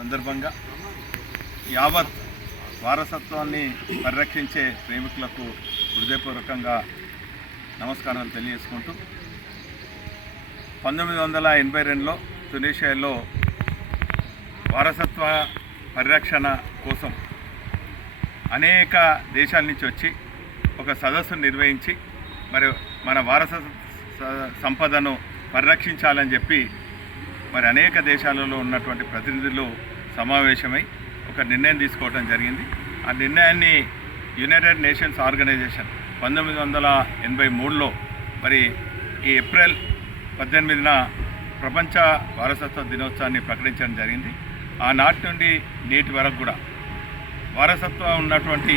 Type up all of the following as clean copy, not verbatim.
సందర్భంగా యావత్ వారసత్వాన్ని పరిరక్షించే ప్రేమికులకు హృదయపూర్వకంగా నమస్కారాలు తెలియజేసుకుంటూ 1982లో తునీషియాలో వారసత్వ పరిరక్షణ కోసం అనేక దేశాల నుంచి వచ్చి ఒక సదస్సును నిర్వహించి మరి మన వారసత్వ సంపదను పరిరక్షించాలని చెప్పి మరి అనేక దేశాలలో ఉన్నటువంటి ప్రతినిధులు సమావేశమై ఒక నిర్ణయం తీసుకోవడం జరిగింది. ఆ నిర్ణయాన్ని యునైటెడ్ నేషన్స్ ఆర్గనైజేషన్ 1983లో మరి ఈ ఏప్రిల్ 18న ప్రపంచ వారసత్వ దినోత్సవాన్ని ప్రకటించడం జరిగింది. ఆనాటి నుండి నేటి వరకు కూడా వారసత్వం ఉన్నటువంటి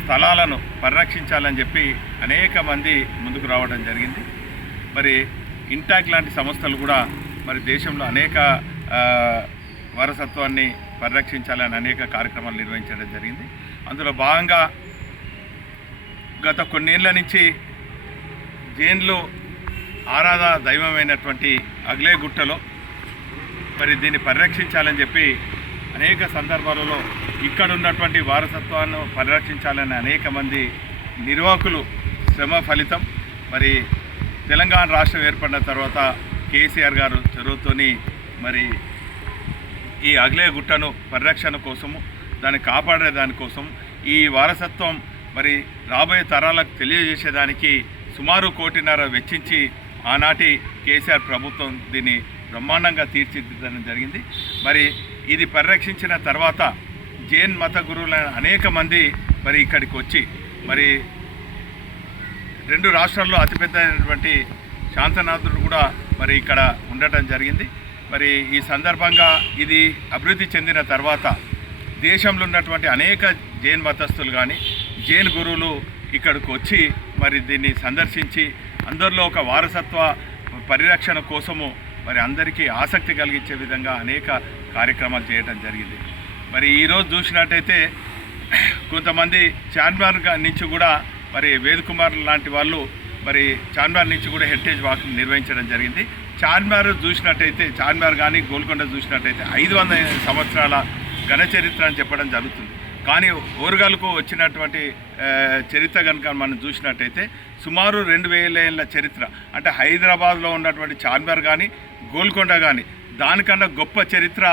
స్థలాలను పరిరక్షించాలని చెప్పి అనేక మంది ముందుకు రావడం జరిగింది. మరి ఇంటాక్ లాంటి సంస్థలు కూడా మరి దేశంలో అనేక వారసత్వాన్ని పరిరక్షించాలని అనేక కార్యక్రమాలు నిర్వహించడం జరిగింది. అందులో భాగంగా గత కొన్నేళ్ల నుంచి జైన్లో ఆరాధ దైవమైనటువంటి అగ్లే గుట్టలో మరి దీన్ని పరిరక్షించాలని చెప్పి అనేక సందర్భాలలో ఇక్కడ ఉన్నటువంటి వారసత్వాన్ని పరిరక్షించాలని అనేక మంది నిర్వాహకులు శ్రమ ఫలితం మరి తెలంగాణ రాష్ట్రం ఏర్పడిన తర్వాత కేసీఆర్ గారు చొరవతోని మరి ఈ అగ్లే గుట్టను పరిరక్షణ కోసము దాన్ని కాపాడే దానికోసం ఈ వారసత్వం మరి రాబోయే తరాలకు తెలియజేసేదానికి సుమారు 1.5 కోటి వెచ్చించి ఆనాటి కేసీఆర్ ప్రభుత్వం దీన్ని బ్రహ్మాండంగా తీర్చిదిద్దడం జరిగింది. మరి ఇది పరిరక్షించిన తర్వాత జైన్ మత గురువులైన అనేక మంది మరి ఇక్కడికి వచ్చి మరి 2 రాష్ట్రాల్లో అతిపెద్దైనటువంటి శాంతనాథుడు కూడా మరి ఇక్కడ ఉండటం జరిగింది. మరి ఈ సందర్భంగా ఇది అభివృద్ధి చెందిన తర్వాత దేశంలో ఉన్నటువంటి అనేక జైన్ మతస్థులు కానీ జైన్ గురువులు ఇక్కడికి వచ్చి మరి దీన్ని సందర్శించి అందరిలో ఒక వారసత్వ పరిరక్షణ కోసము మరి అందరికీ ఆసక్తి కలిగించే విధంగా అనేక కార్యక్రమాలు చేయడం జరిగింది. మరి ఈరోజు చూసినట్టయితే కొంతమంది చార్మినార్ నుంచి కూడా మరి వేద్ కుమార్ లాంటి వాళ్ళు మరి చార్మినార్ నుంచి కూడా హెరిటేజ్ వాక్ నిర్వహించడం జరిగింది. చార్మినార్ చూసినట్టయితే చార్మినార్ కానీ గోల్కొండ చూసినట్టయితే 500 సంవత్సరాల ఘన చరిత్ర అని చెప్పడం జరుగుతుంది. కానీ ఓరుగల్కు వచ్చినటువంటి చరిత్ర కనుక మనం చూసినట్టయితే సుమారు 2000 ఏళ్ళ చరిత్ర, అంటే హైదరాబాద్లో ఉన్నటువంటి చార్మినార్ కానీ గోల్కొండ కానీ దానికన్నా గొప్ప చరిత్ర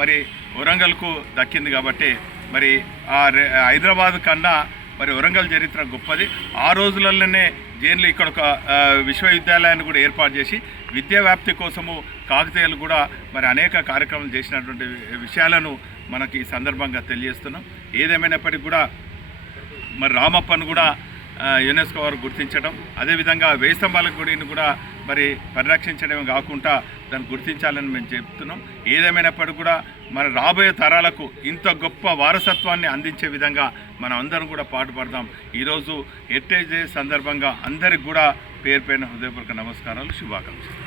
మరి వరంగల్కు దక్కింది. కాబట్టి మరి ఆ హైదరాబాద్ కన్నా మరి వరంగల్ చరిత్ర గొప్పది. ఆ రోజులలోనే జైన్లు ఇక్కడ ఒక విశ్వవిద్యాలయాన్ని కూడా ఏర్పాటు చేసి విద్యా వ్యాప్తి కోసము కాకతీయులు కూడా మరి అనేక కార్యక్రమాలు చేసినటువంటి విషయాలను మనకి ఈ సందర్భంగా తెలియజేస్తున్నాం. ఏదేమైనప్పటికీ కూడా మరి రామప్పను కూడా యునెస్కో వారు గుర్తించడం, అదేవిధంగా వేయి స్తంభాల గుడిని కూడా మరి పరిరక్షించడమే కాకుండా దాన్ని గుర్తించాలని మేము చెప్తున్నాం. ఏదేమైనప్పటికీ కూడా మన రాబోయే తరాలకు ఇంత గొప్ప వారసత్వాన్ని అందించే విధంగా మనం అందరం కూడా పాటుపడదాం. ఈరోజు హెరిటేజ్ డే సందర్భంగా అందరికి కూడా పేరు పైన హృదయపూర్వక నమస్కారాలు, శుభాకాంక్షలు.